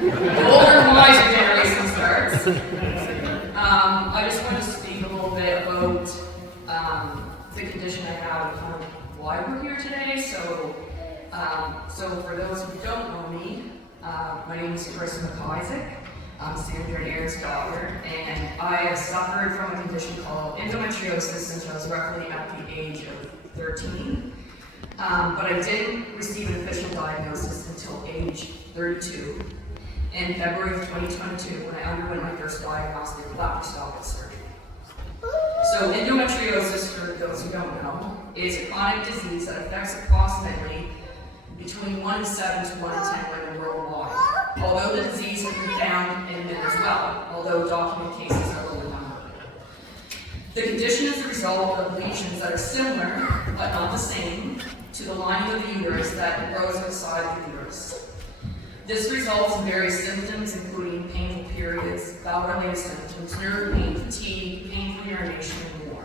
The older and wiser generation starts. I just want to speak a little bit about the condition I have and kind of why we're here today. So for those who don't know me, my name is Cairista. I'm Sandra and Aaron's daughter, and I have suffered from a condition called endometriosis since I was roughly at the age of 13. But I didn't receive an official diagnosis until age 32 in February of 2022 when I underwent my first diagnostic laparoscopic surgery. So endometriosis, for those who don't know, is a chronic disease that affects approximately between 1 in 7 to 1 in 10 women worldwide. Although the disease has been found in men as well, although documented cases are lower number. The condition is the result of lesions that are similar, but not the same, to the lining of the uterus that grows outside the uterus. This results in various symptoms, including painful periods, bowel-related symptoms, nerve pain, fatigue, painful urination, and more.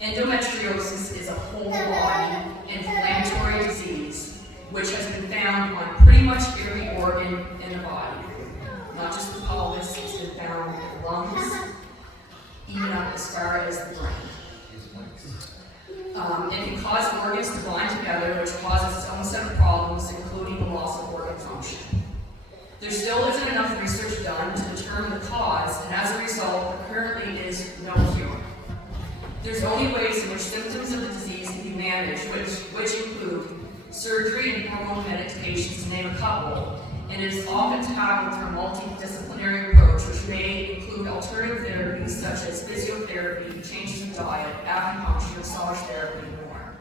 Endometriosis is a whole body inflammatory disease which has been found on pretty much every organ in the body. Not just the pelvis, it's been found in the lungs, even up as far as the brain. It can cause organs to bind together, which causes its own set of problems, including the loss of organ function. There still isn't enough research done to determine the cause, and as a result, there currently is no cure. There's only ways in which symptoms of the disease can be managed, which include surgery and hormone medications, to name a couple, and it is often tackled through a multidisciplinary approach, which may include alternative therapies such as physiotherapy, changes in diet, acupuncture, massage therapy, and more.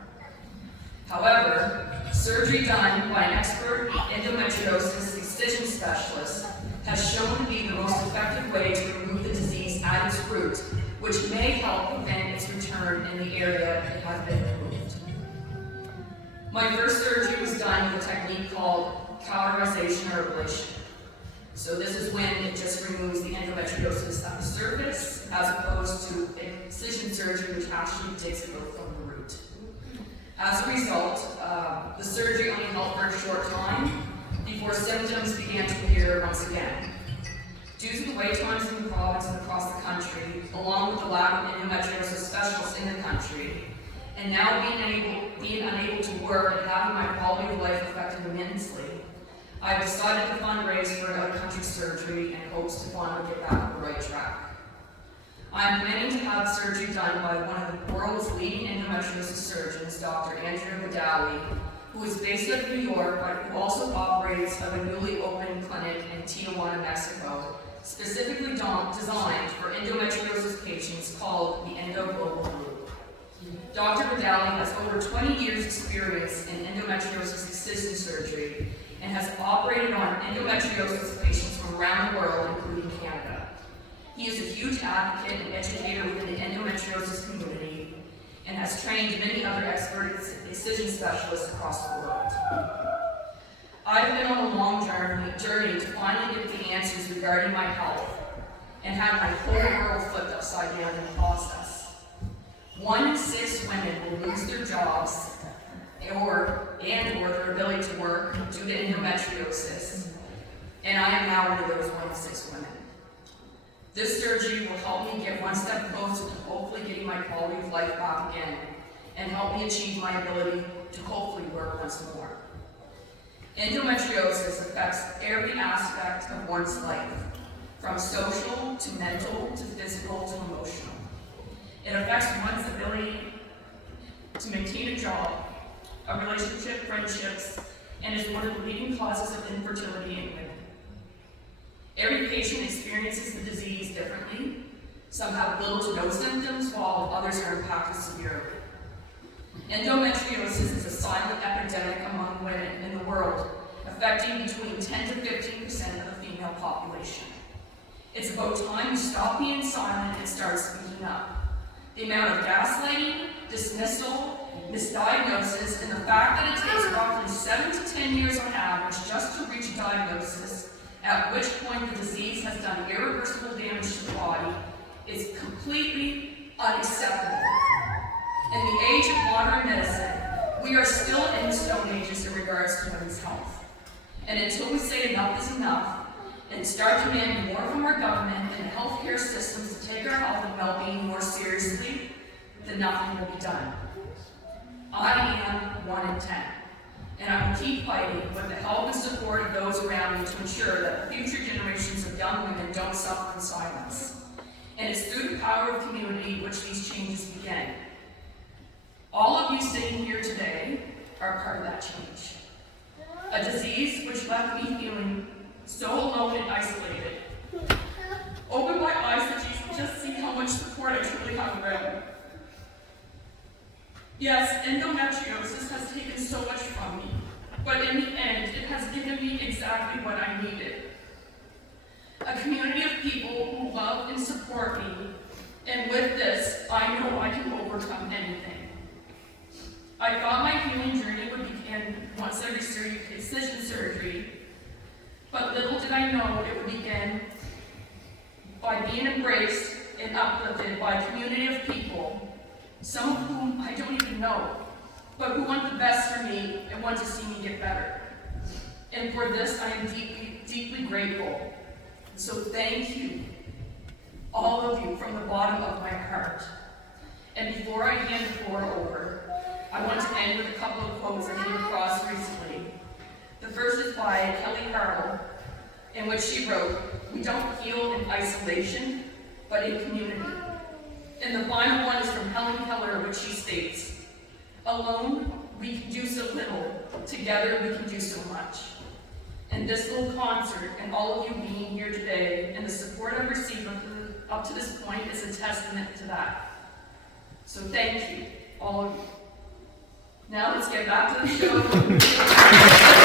However, surgery done by an expert endometriosis excision specialist has shown to be the most effective way to remove the disease at its root, which may help prevent its return in the area it has been removed. My first surgery was done with a technique called cauterization or ablation. So this is when it just removes the endometriosis at the surface, as opposed to excision surgery, which actually digs it out from the root. As a result, the surgery only helped for a short time before symptoms began to appear once again. Due to the wait times in the province and across the country, along with the lack of endometriosis specialists in the country, and now being unable to work and having my quality of life affected immensely, I've decided to fundraise for an out-of-country surgery in hopes to finally get back on the right track. I'm planning to have surgery done by one of the world's leading endometriosis surgeons, Dr. Andrea Vidali, who is based out of New York, but who also operates of a newly opened clinic in Tijuana, Mexico, specifically designed for endometriosis patients called the Endo Global Group. Dr. Vidali has over 20 years experience in endometriosis excision surgery and has operated on endometriosis patients from around the world, including Canada. He is a huge advocate and educator within the endometriosis community and has trained many other expert excision specialists across the world. I've been on a long journey to finally get the answers regarding my health and have my whole world flipped upside down in the process. 1 in 6 women will lose their jobs or their ability to work due to endometriosis, and I am now one of those 1 in 6 women. This surgery will help me get one step closer to hopefully getting my quality of life back again and help me achieve my ability to hopefully work once more. Endometriosis affects every aspect of one's life, from social to mental to physical to emotional. It affects one's ability to maintain a job, a relationship, friendships, and is one of the leading causes of infertility in women. Every patient experiences the disease differently. Some have little to no symptoms, while others are impacted severely. Endometriosis is a silent epidemic among women in the world, affecting between 10 to 15% of the female population. It's about time we stop being silent and start speaking up. The amount of gaslighting, dismissal, misdiagnosis, and the fact that it takes roughly 7 to 10 years on average just to reach a diagnosis, at which point the disease has done irreversible damage to the body, is completely unacceptable. In the age of modern medicine, we are still in the Stone Ages in regards to women's health. And until we say enough is enough and start demanding more from our government and healthcare systems to take our health and well-being more seriously, then nothing will be done. I am 1 in 10, and I will keep fighting with the help and support of those around me to ensure that the future generations of young women don't suffer in silence. And it's through the power of community which these changes begin. All of you sitting here today are part of that change. A disease which left me feeling so alone and isolated. Opened my eyes to just see how much support I truly have around me. Yes, endometriosis has taken so much from me, but in the end, it has given me exactly what I needed. A community of people who love and support me, and with this, I know I can overcome anything. I thought my healing journey would begin once I received excision surgery, but little did I know it would begin by being embraced and uplifted by a community of people, some of whom I don't even know, but who want the best for me and want to see me get better. And for this, I am deeply, deeply grateful. So thank you, all of you, from the bottom of my heart. And before I hand the floor over, I want to end with a couple of quotes I came across recently. The first is by Kelly Harrell, in which she wrote, "We don't heal in isolation, but in community." And the final one is from Helen Keller, which she states, "Alone, we can do so little. Together, we can do so much." And this little concert, and all of you being here today, and the support I've received up to this point is a testament to that. So thank you, all of you. Now let's get back to the show.